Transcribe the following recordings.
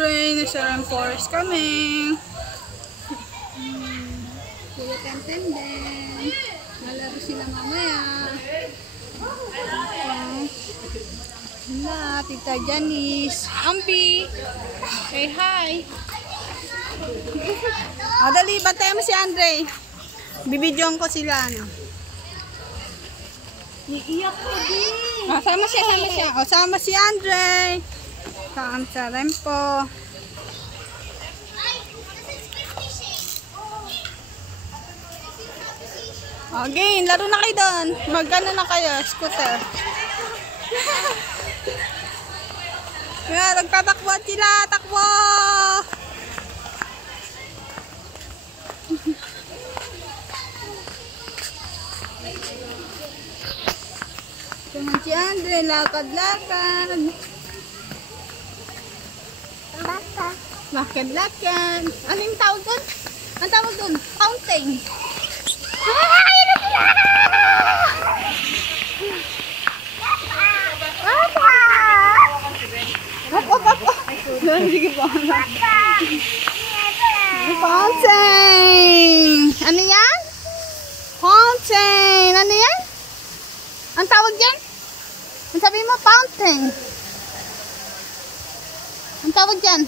Andre. Nasa rainforest kami. Kuya Tenten din. Nalaro sila mamaya. Hala, Tita Janice. Ambi. Say hi. Dali, bantayan mo si Andre. Bibidyoan ko sila, ano. Iiyak ko din. Sama siya. Sama si Andre. Saan sa rempo. Okay, laro na kayo doon. Magano na kayo, scooter. Nagtatakbo sila, takbo! Tuman si Andre, lakad-lakad. Lakad-lakad. Ano yung tawag doon? Ang tawag doon? Fountain. Sige po. Fountain. Ano yan? Fountain. Ano yan? Ang tawag dyan? Ang sabi mo, fountain. Ang tawag dyan?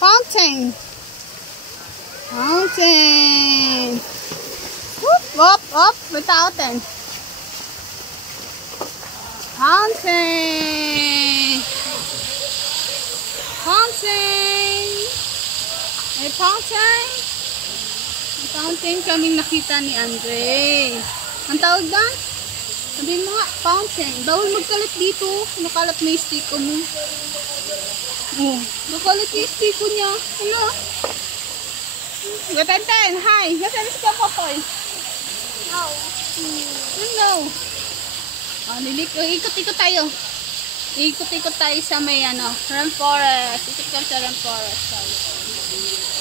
Fountain. Fountain. Whoop, whoop, without it. Fountain. Fountain. May fountain. May fountain kaming nakita ni Andre. Ang tawag ba? Sabihin mo nga, fountain. Bawal magkalat dito. Nakalat na yung stiko mo. Oh, nakalat yung stiko niya. Ano? Gatenten, hi. Nasaan si Kapopoy? No. Hello. Ikot-ikot tayo. Ikot-ikot tayo sa may rainforest. Ikot ka sa rainforest.